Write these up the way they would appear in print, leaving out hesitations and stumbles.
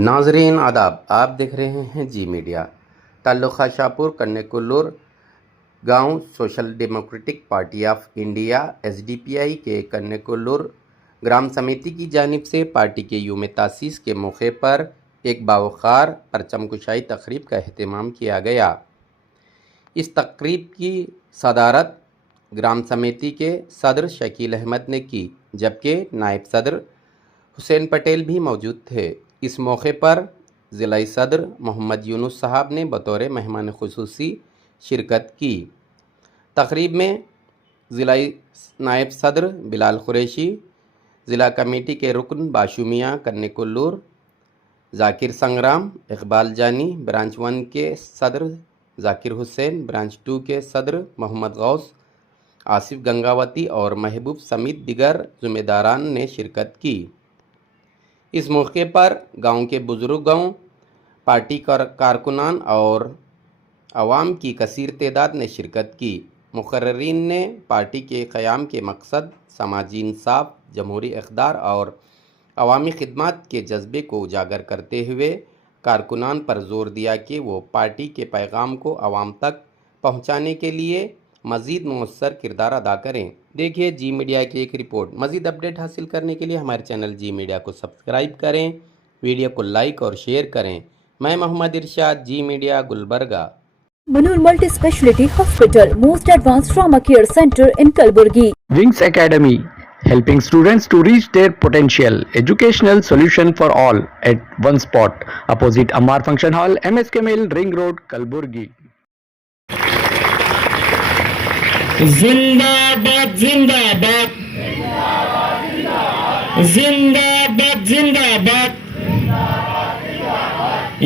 नाजरीन आदाब, आप देख रहे हैं जी मीडिया। ताल्लुक़ा शाहपुर कन्नेकुल्लूर गांव social democratic party of India SDPI के कन्नेकुल्लूर ग्राम समिति की जानिब से पार्टी के यूम तासीस के मौके पर एक बावक़ार परचम कुशाई तकरीब का एहतमाम किया गया। इस तकरीब की सदारत ग्राम समिति के सदर शकील अहमद ने की, जबकि नायब सदर हुसैन पटेल भी मौजूद थे। इस मौके पर ज़िला सदर मोहम्मद यूनुस साहब ने बतौर मेहमान खुसूसी शिरकत की। तकरीब में ज़िला नायब सदर बिलाल कुरैशी, ज़िला कमेटी के रुकन बाशु मियाँ कन्नेकुल्लूर, ज़ाकिर संग्राम, इकबाल जानी, ब्रांच 1 के सदर ज़ाकिर हुसैन, ब्रांच 2 के सदर मोहम्मद गौस, आसिफ गंगावती और महबूब समेत दिगर ज़िम्मेदारान ने शिरकत की। इस मौके पर गांव के बुज़ुर्गों, पार्टी कारकुनान और अवाम की कसीर तादाद ने शिरकत की। मुक़र्रिरीन ने पार्टी के क़याम के मकसद, समाजी इंसाफ, जमहूरी इक़्तिदार और अवामी खिदमत के जज्बे को उजागर करते हुए कारकुनान पर जोर दिया कि वो पार्टी के पैगाम को अवाम तक पहुँचाने के लिए मज़ीद मौसर किरदार अदा करें। देखिए जी मीडिया की एक रिपोर्ट। मज़ीद अपडेट हासिल करने के लिए हमारे चैनल जी मीडिया को सब्सक्राइब करें, वीडियो को लाइक और शेयर करें। मैं Mohammed Irshad, Zee Media, Gulbarga. Manur Multi-Speciality Hospital, most advanced trauma care center in Kalburgi. Wings Academy, helping students to reach their potential. Educational solution for all at one spot. Opposite Amar Function Hall, MSK Mill, Ring Road, Kalburgi. जिंदाबाद जिंदाबाद जिंदाबाद जिंदाबाद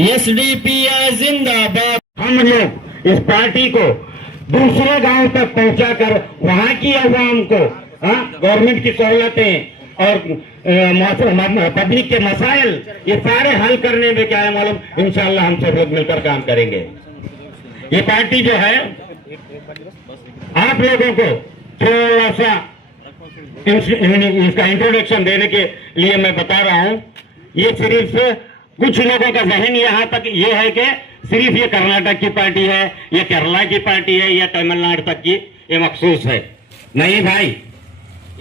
SDPI जिंदाबाद। हम लोग इस party को दूसरे गांव तक पहुंचाकर वहां की अवाम को गवर्नमेंट की सहूलतें और पब्लिक के मसाइल ये सारे हल करने में क्या है मालूम, इंशाअल्लाह हम सब लोग मिलकर काम करेंगे। ये पार्टी जो है आप लोगों को थोड़ा सा इसका इंट्रोडक्शन देने के लिए मैं बता रहा हूं। ये सिर्फ कुछ लोगों का जहन यहाँ तक ये है कि सिर्फ ये कर्नाटक की पार्टी है, ये केरला की पार्टी है, या तमिलनाडु तक की ये मखसूस है। नहीं भाई,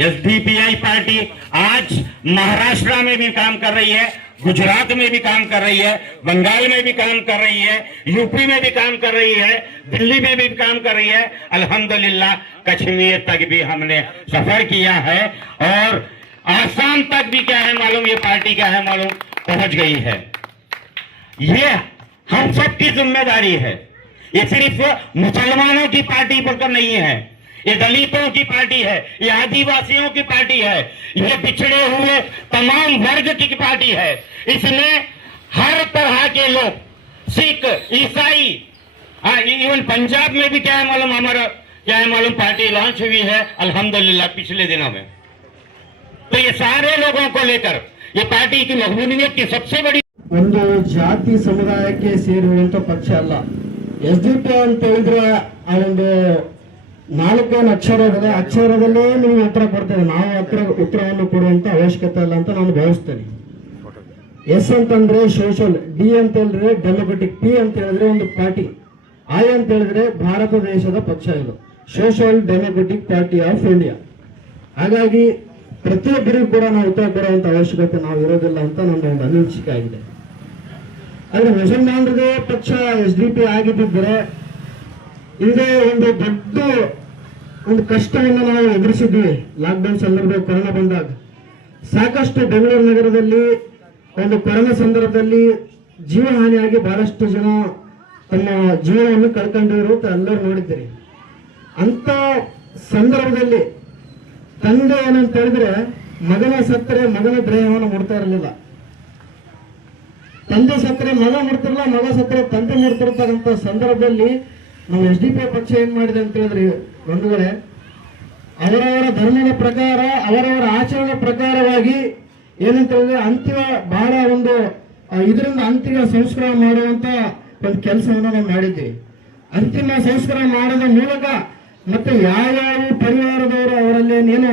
SDPI पार्टी आज महाराष्ट्र में भी काम कर रही है, गुजरात में भी काम कर रही है, बंगाल में भी काम कर रही है, यूपी में भी काम कर रही है, दिल्ली में भी काम कर रही है। अल्हम्दुलिल्लाह कश्मीर तक भी हमने सफर किया है और आसाम तक भी क्या है मालूम, ये पार्टी क्या है मालूम पहुंच गई है। ये हम सबकी जिम्मेदारी है। ये सिर्फ मुसलमानों की पार्टी पर नहीं है, ये दलितों की पार्टी है, ये आदिवासियों की पार्टी है, ये पिछड़े हुए तमाम वर्ग की पार्टी है। इसमें हर तरह के लोग, सिख, ईसाई, इवन पंजाब में भी क्या है मालूम हमारा क्या है मालूम पार्टी लॉन्च हुई है अल्हम्दुलिल्लाह पिछले दिनों में। तो ये सारे लोगों को लेकर ये पार्टी की मकबूलियत की सबसे बड़ी ಒಂದು ಜಾತಿ ಸಮುದಾಯಕ್ಕೆ ಸೇರಿರುವಂತ ಪಕ್ಷ ಅಲ್ಲ SDPI ಅಂತ ಹೇಳಿದ್ರೆ ಆ ಒಂದು 4 ಅಕ್ಷರ ಅಕ್ಷರದಲ್ಲೇ ನೀವು ಉತ್ತರ ಕೊಡ್ತೇವೆ, ನಾವು ಉತ್ತರವನ್ನು ಕೊಡುವಂತ ಅವಶ್ಯಕತೆ ಇಲ್ಲ ಅಂತ ನಾನು ಭಾವಿಸ್ತೇನೆ। S ಅಂತಂದ್ರೆ ಸೋಷಲ್, D ಅಂತ ಹೇಳಿದ್ರೆ ಡೆಮೊಕ್ರೆಟಿಕ್, P ಅಂತ ಹೇಳಿದ್ರೆ ಒಂದು ಪಾರ್ಟಿ, I ಅಂತ ಹೇಳಿದ್ರೆ ಭಾರತ ದೇಶದ ಪಕ್ಷ, ಇದು social democratic party of India. ಹಾಗಾಗಿ ಪ್ರತಿಯೊಬ್ಬರಿಗೂ ಕೂಡ ನಾವು ಉತ್ತರ ಕೊಡುವಂತ ಅವಶ್ಯಕತೆ ನಾವು ಇರೋದಿಲ್ಲ ಅಂತ ನನ್ನ ಒಂದು ಅನಿಸಿಕೆ ಆಗಿದೆ। ಆದ್ರೆ ಮುಸಲ್ಮಾನರದೇ ಪಕ್ಷ SDPI ಆಗಿದ್ದರೆ ಇದೇ ಒಂದು ದೊಡ್ಡ ಒಂದು ಕಷ್ಟವನ್ನು ನಾವು ಎದುರಿಸಿದ್ವಿ। ಲಾಕ್ಡೌನ್ ಸಂದರ್ಭದಲ್ಲಿ ಕೊರೋನಾ ಬಂದಾಗ ಸಾಕಷ್ಟು ಬೆಂಗಳೂರು ನಗರದಲ್ಲಿ ಒಂದು ಕೊರೋನಾ ಸಂದರ್ಭದಲ್ಲಿ ಜೀವಹಾನಿಯಾಗಿ ಬಹಳಷ್ಟು ಜನ ತಮ್ಮ ಜೀವನವನ್ನು ಕಳ್ಕೊಂಡಿರು ಎಲ್ಲರೂ ನೋಡಿದ್ದೀರಿ। ಅಂತ ಸಂದರ್ಭದಲ್ಲಿ ತಂದೆ ಏನಂತ ಹೇಳಿದ್ರೆ ಮಗನ ಸತ್ತರೆ ಮಗನ ದೇಹವನ್ನು ಮುಡ್ತಾ ಇರಲಿಲ್ಲ, ತಂದೆ ಸತ್ತರೆ ಮಗ ಮುಡ್ತಿರಲಿಲ್ಲ, ಮಗ ಸತ್ತರೆ ತಂದೆ ಮುಡ್ತಿರ್ತಕ್ಕಂಥ ಸಂದರ್ಭದಲ್ಲಿ ನಾವು SDPI ಪಕ್ಷ ಏನ್ ಮಾಡಿದೆ ಅಂತ ಹೇಳಿದ್ರೆ ಬಂಧುಗಳೇ, ಅವರವರ ಧರ್ಮದ ಪ್ರಕಾರ ಅವರವರ ಆಚರಣೆ ಪ್ರಕಾರವಾಗಿ ಏನಂತ ಹೇಳಿದ್ರೆ ಅಂತಿಮ ಬಹಳ ಒಂದು ಇದರಿಂದ ಅಂತಿಮ ಸಂಸ್ಕಾರ ಮಾಡುವಂತ ಒಂದು ಕೆಲಸವನ್ನು ನಾವು ಮಾಡಿದ್ದೀವಿ। ಅಂತಿಮ ಸಂಸ್ಕಾರ ಮಾಡೋದ್ರ ಮೂಲಕ ಮತ್ತೆ ಯಾವ್ಯಾವ ಪರಿವಾರದವರು ಅವರಲ್ಲಿ ಏನು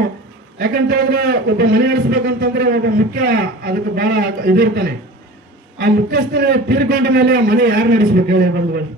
ಯಾಕಂತ ಹೇಳಿದ್ರೆ ಒಬ್ಬ ಮನೆ ನಡೆಸಬೇಕಂತಂದ್ರೆ ಒಬ್ಬ ಮುಖ್ಯ ಅದಕ್ಕೆ ಬಹಳ ಇದಿರ್ತಾನೆ, ಆ ಮುಖ್ಯಸ್ಥರು ತೀರ್ಕೊಂಡ ಮೇಲೆ ಆ ಮನೆ ಯಾರು ನಡೆಸ್ಬೇಕು ಹೇಳಿ ಬಂಧುಗಳು?